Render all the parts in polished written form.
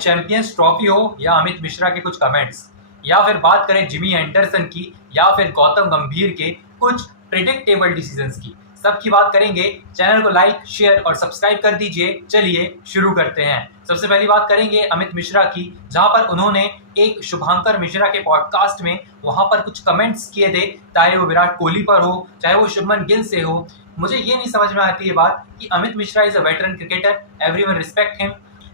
Champions trophy हो या अमित मिश्रा के कुछ कमेंट्स, या फिर बात करें जिमी एंडरसन की या फिर गौतम गंभीर के कुछ प्रिडिक्टेबल डिसीजंस की, सबकी बात करेंगे। चैनल को लाइक, शेयर और सब्सक्राइब कर दीजिए। चलिए शुरू करते हैं। सबसे पहली बात करेंगे अमित मिश्रा की, जहां पर उन्होंने एक शुभांकर मिश्रा के पॉडकास्ट में वहां पर कुछ कमेंट्स किए थे, चाहे वो विराट कोहली पर हो, चाहे वो शुभमन गिल से हो। मुझे ये नहीं समझ में आती ये बात कि Amit Mishra is a veteran cricketer, everyone respect him,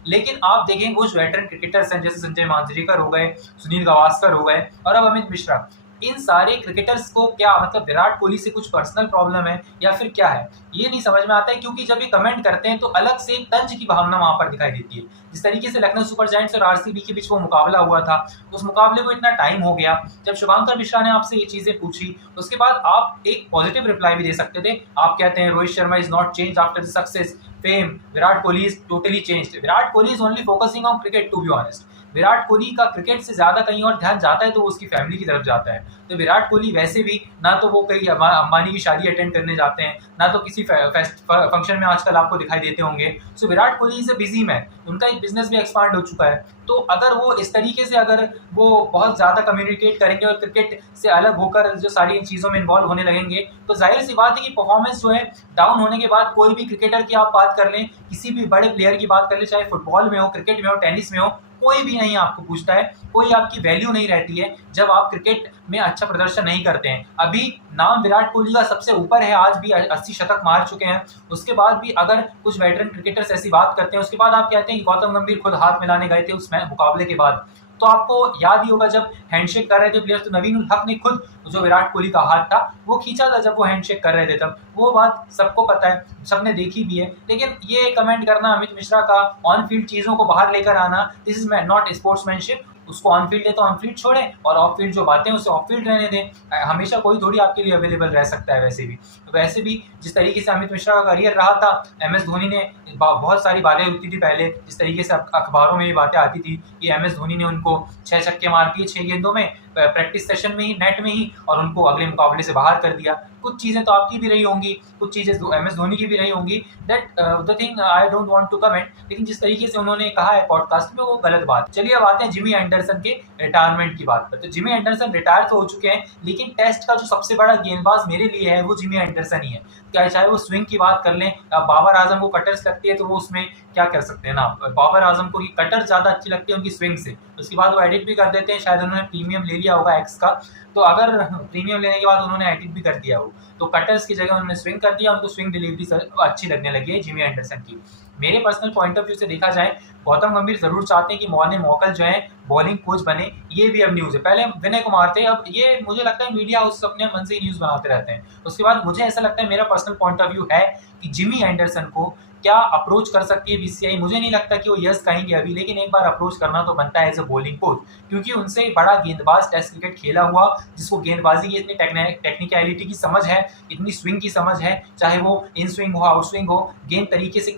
लेकिन आप देखें कुछ वेटरन क्रिकेटर्स हैं जैसे संजय मांजरेकर हो गए, सुनील गावस्कर हो गए और अब अमित मिश्रा। इन सारे क्रिकेटर्स को क्या मतलब विराट कोहली से कुछ पर्सनल प्रॉब्लम है या फिर क्या है, ये नहीं समझ में आता है। क्योंकि जब ये कमेंट करते हैं तो अलग से तंज की भावना वहां पर दिखाई देती है। जिस तरीके से लखनऊ सुपर जायंट्स और आरसीबी के बीच वो मुकाबला हुआ था, उस मुकाबले को इतना टाइम हो गया, जब शुभांकर मिश्रा ने आपसे ये चीजें पूछी उसके बाद आप एक पॉजिटिव रिप्लाई भी दे सकते थे। आप कहते हैं Rohit Sharma is not change after the success, fame, Virat Kohli is totally changed. Virat Kohli is only focusing on cricket, to be honest. Virat Kohli का क्रिकेट से ज्यादा कहीं और ध्यान जाता है तो वो उसकी फैमिली की तरफ जाता है। तो विराट कोहली वैसे भी ना तो वो कहीं अंबानी की शादी अटेंड करने जाते हैं, ना तो किसी फंक्शन में आजकल आपको दिखाई देते होंगे। So Virat Kohli is a busy man, उनका एक बिजनेस भी एक्सपांड हो चुका है। तो अगर वो इस तरीके से अगर वो बहुत ज्यादा कम्युनिकेट करेंगे और क्रिकेट से अलग होकर जो सारी चीजों में इन्वॉल्व होने लगेंगे, तो जाहिर सी बात है कि परफॉर्मेंस जो है डाउन होने के बाद, कोई भी क्रिकेटर की आप बात कर लें, किसी भी बड़े प्लेयर की बात कर लें, चाहे फुटबॉल में हो, क्रिकेट में हो, टेनिस में हो, कोई भी नहीं आपको पूछता है, कोई आपकी वैल्यू नहीं रहती है जब आप क्रिकेट में अच्छा प्रदर्शन नहीं करते हैं। अभी नाम विराट कोहली का सबसे ऊपर है, आज भी 80 शतक मार चुके हैं। उसके बाद भी अगर कुछ वेटरन क्रिकेटर्स ऐसी बात करते हैं, उसके बाद आप कहते हैं कि गौतम गंभीर खुद हाथ मिलाने गए थे उस मुकाबले के बाद। तो आपको याद ही होगा जब हैंडशेक कर रहे थे प्लेयर्स, तो नवीन उल हक ने खुद जो विराट कोहली का हाथ था वो खींचा था जब वो हैंडशेक कर रहे थे, तब वो बात सबको पता है, सबने देखी भी है। लेकिन ये कमेंट करना अमित मिश्रा का, ऑन फील्ड चीजों को बाहर लेकर आना, दिस इज नॉट स्पोर्ट्समैनशिप। उसको ऑन फील्ड है तो ऑन फील्ड छोड़ें और ऑफ फील्ड जो बातें हैं उसे ऑफ फील्ड रहने दें। हमेशा कोई थोड़ी आपके लिए अवेलेबल रह सकता है। वैसे भी जिस तरीके से अमित मिश्रा का करियर रहा था, एमएस धोनी ने बहुत सारी बातें होती थी पहले, जिस तरीके से अखबारों में भी बातें आती थी कि एमएस धोनी ने उनको 6 छक्के मार दिए 6 गेंदों में, प्रैक्टिस सेशन में ही, नेट में ही, और उनको अगले मुकाबले से बाहर कर दिया। कुछ चीजें तो आपकी भी रही होंगी, कुछ चीजें एमएस धोनी की भी रही होंगी। That the thing I don't want to comment, लेकिन जिस तरीके से उन्होंने कहा है पॉडकास्ट में वो गलत बात। चलिए अब आते हैं जिमी एंडरसन के रिटायरमेंट की बात पर। तो जिमी एंडरसन रिटायर तो हो चुके हैं, लेकिन टेस्ट का जो सबसे बड़ा गेंदबाज मेरे लिए है वो जिमी एंडरसन ही है। चाहे वो स्विंग की बात कर लें, बाबर आजम को कटर्स लगती है तो वो उसमें क्या कर सकते हैं ना, बाबर आजम को कटर ज्यादा अच्छी लगती है उनकी स्विंग से। उसके बाद वो एडिट भी कर देते हैं, शायद उन्होंने प्रीमियम ले लिया होगा एक्स का, तो अगर प्रीमियम लेने के बाद उन्होंने एडिट भी कर दिया हो, तो कटर्स की जगह उन्होंने स्विंग कर दिया, उनको स्विंग डिलीवरी अच्छी लगने लगी है जिमी एंडरसन की। मेरे पर्सनल पॉइंट ऑफ व्यू से देखा जाए, गौतम गंभीर जरूर चाहते हैं कि मौने मौकल जो है बॉलिंग कोच बने, ये भी अब न्यूज है। पहले विनय कुमार थे, अब ये मुझे लगता है मीडिया हाउस अपने मन से ही न्यूज बनाते रहते हैं। उसके बाद मुझे ऐसा लगता है, मेरा पर्सनल पॉइंट ऑफ व्यू है कि जिमी एंडरसन को क्या अप्रोच कर सकती है बीसीसीआई। मुझे नहीं लगता कि वो यस कहेंगे अभी, लेकिन एक बार अप्रोच करना तो बनता है एज अ बॉलिंग कोच, क्योंकि उनसे बड़ा गेंदबाज टेस्ट क्रिकेट खेला हुआ, जिसको गेंदबाजी की इतनी टेक्निकलिटी की समझ है, इतनी स्विंग की समझ है, चाहे वो इन स्विंग हो, आउट स्विंग हो, गेंद तरीके से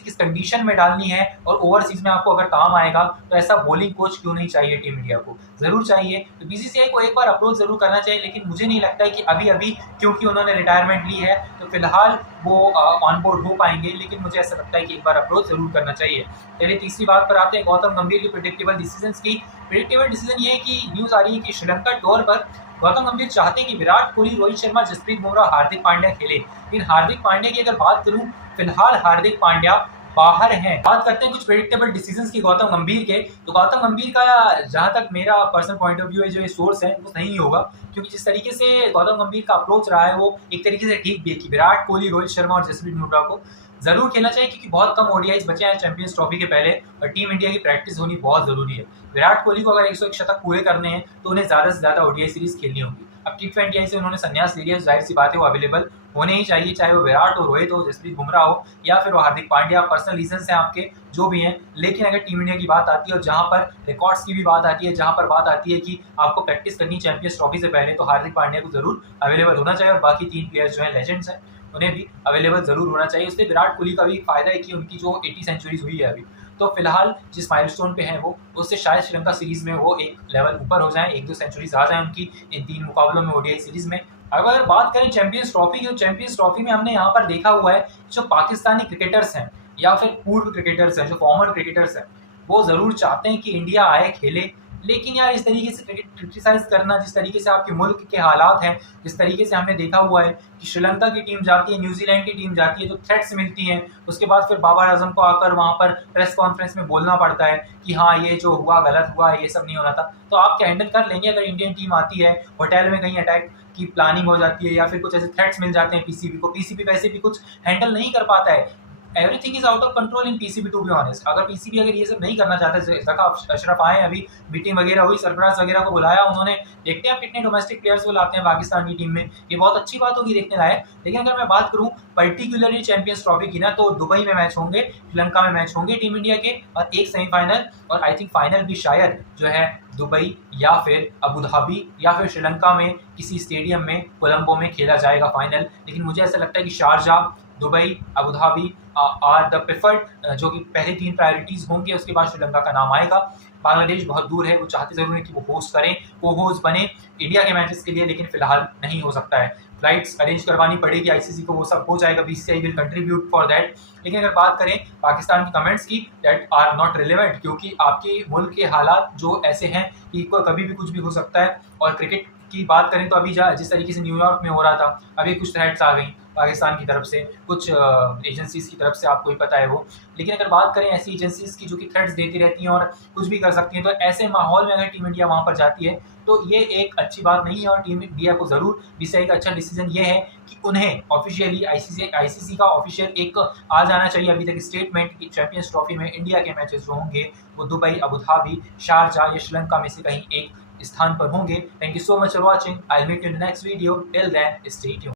किस कंडीशन में डालनी है और ओवरसीज में आपको अगर काम आएगा, तो ऐसा बॉलिंग कोच क्यों नहीं चाहिए टीम इंडिया को, जरूर चाहिए। तो बीसीसीआई को एक बार अप्रोच जरूर करना चाहिए, लेकिन मुझे नहीं लगता है कि अभी क्योंकि उन्होंने रिटायरमेंट ली है तो फिलहाल वो ऑन बोर्ड हो पाएंगे, लेकिन मुझे ऐसा लगता है कि एक बार अप्रोच जरूर करना चाहिए। चलिए तीसरी बात पर आते हैं, गौतम गंभीर की प्रेडिक्टेबल डिसीजंस की। प्रेडिक्टेबल डिसीजन ये है कि न्यूज आ रही है कि श्रीलंका टूर पर गौतम गंभीर चाहते हैं कि विराट कोहली, रोहित शर्मा, जसप्रीत बुमराह, हार्दिक पांड्या खेले। लेकिन हार्दिक पांड्या की अगर बात करूं, फिलहाल हार्दिक पांड्या बाहर हैं। बात करते हैं कुछ प्रेडिक्टेबल डिसीजंस की गौतम गंभीर के, तो गौतम गंभीर का जहां तक मेरा पर्सनल पॉइंट ऑफ व्यू है, जो ये सोर्स है वो सही होगा, क्योंकि जिस तरीके से गौतम गंभीर का अप्रोच रहा है वो एक तरीके से ठीक भी है कि विराट कोहली, रोहित शर्मा और जसप्रीत बुमराह को जरूर खेलना चाहिए, क्योंकि बहुत कम ओडीआईज बचे हैं चैंपियंस ट्रॉफी के पहले और टीम इंडिया की प्रैक्टिस होनी बहुत जरूरी है। विराट कोहली को अगर 101 शतक पूरे करने हैं तो उन्हें ज्यादा से ज्यादा ओडीआई सीरीज खेलनी होगी। अब T20 से उन्होंने संन्यास ले लिया, जाहिर सी बात है वो अवेलेबल होने ही चाहिए, चाहे वो विराट हो, रोहित हो, जसप्रीत बुमराह हो या फिर वो हार्दिक पांड्या। पर्सनल रीजंस हैं आपके जो भी हैं, लेकिन अगर टीम इंडिया की बात आती है और जहां पर रिकॉर्ड्स की भी बात आती है, जहां पर बात आती है कि आपको प्रैक्टिस करनी चैंपियंस ट्रॉफी से पहले, तो हार्दिक पांड्या को जरूर अवेलेबल होना चाहिए और बाकी 3 प्लेयर्स जो हैं लेजेंड्स हैं उन्हें भी अवेलेबल जरूर होना चाहिए। उससे विराट कोहली का भी फायदा है कि उनकी जो 80 सेंचुरीज हुई है अभी, तो फिलहाल जिस माइलस्टोन पे हैं वो, उससे शायद श्रीलंका सीरीज में वो एक लेवल ऊपर हो जाएं, 1-2 सेंचुरीज आ जाएं उनकी इन 3 मुकाबलों में ओडीआई सीरीज में। अगर बात करें चैंपियंस ट्रॉफी की, तो चैंपियंस ट्रॉफी में हमने यहाँ पर देखा हुआ है जो पाकिस्तानी क्रिकेटर्स हैं या फिर पूर्व क्रिकेटर्स हैं, जो फॉर्मर क्रिकेटर्स हैं, वो ज़रूर चाहते हैं कि इंडिया आए, खेले, लेकिन यार इस तरीके से क्रिटिसाइज़ करना, जिस तरीके से आपके मुल्क के हालात हैं, जिस तरीके से हमने देखा हुआ है कि श्रीलंका की टीम जाती है, न्यूज़ीलैंड की टीम जाती है, तो थ्रेट्स मिलती हैं, उसके बाद फिर बाबर आज़म को आकर वहाँ पर प्रेस कॉन्फ्रेंस में बोलना पड़ता है कि हाँ, ये जो हुआ गलत हुआ, ये सब नहीं होना था। तो आप क्या हैंडल कर लेंगे अगर इंडियन टीम आती है, होटल में कहीं अटैक की प्लानिंग हो जाती है या फिर कुछ ऐसे थ्रेट्स मिल जाते हैं पीसीबी को? पीसीबी वैसे भी कुछ हैंडल नहीं कर पाता है। Everything is out of control in PCB to be honest. अगर पीसीबी अगर ये सब नहीं करना चाहता, जका अशरफ आए, अभी मीटिंग वगैरह हुई, सरफराज वगैरह को बुलाया उन्होंने, देखते हैं आप कितने डोमेस्टिक प्लेयर्स वो लाते हैं पाकिस्तान की टीम में, ये बहुत अच्छी बात होगी देखने लायक। लेकिन अगर मैं बात करूँ पर्टिकुलरली चैंपियंस ट्रॉफी की ना, तो दुबई में मैच होंगे, श्रीलंका में मैच होंगे टीम इंडिया के, और एक सेमीफाइनल और आई थिंक फाइनल भी शायद जो है दुबई या फिर अबू धाबी या फिर श्रीलंका में किसी स्टेडियम में कोलंबो में खेला जाएगा फाइनल। लेकिन मुझे ऐसा लगता है कि Sharjah, Dubai, Abu Dhabi are the preferred, जो कि पहले 3 प्रायोरिटीज़ होंगे, उसके बाद श्रीलंका का नाम आएगा। बांग्लादेश बहुत दूर है, वो चाहते ज़रूर है कि वो होस्ट करें, को होस्ट बने इंडिया के मैचेस के लिए, लेकिन फिलहाल नहीं हो सकता है। फ्लाइट्स अरेंज करवानी पड़ेगी आईसीसी को, वो सब हो जाएगा, BCCI will contribute for that. लेकिन अगर बात करें पाकिस्तान के कमेंट्स की, दैट आर नॉट रिलेवेंट, क्योंकि आपके मुल्क के हालात जो ऐसे हैं कि कभी भी कुछ भी हो सकता है। और क्रिकेट की बात करें तो अभी जिस तरीके से न्यूयॉर्क में हो रहा था, अभी कुछ थ्रेट्स आ गई पाकिस्तान की तरफ से, कुछ एजेंसीज़ की तरफ से, आपको ही पता है वो। लेकिन अगर बात करें ऐसी एजेंसीज़ की जो कि थ्रेट्स देती रहती हैं और कुछ भी कर सकती हैं, तो ऐसे माहौल में अगर टीम इंडिया वहाँ पर जाती है तो ये एक अच्छी बात नहीं है। और टीम इंडिया को ज़रूर बीसीसीआई का अच्छा डिसीजन ये है कि उन्हें ऑफिशियली आईसीसी का ऑफिशियल एक आ जाना चाहिए अभी तक स्टेटमेंट कि चैंपियंस ट्रॉफी में इंडिया के मैचेस जो होंगे वो दुबई, अबू धाबी, शारजाह या श्रीलंका में से कहीं एक स्थान पर होंगे। Thank you so much for watching. I will meet you in the next video. Till then stay tuned.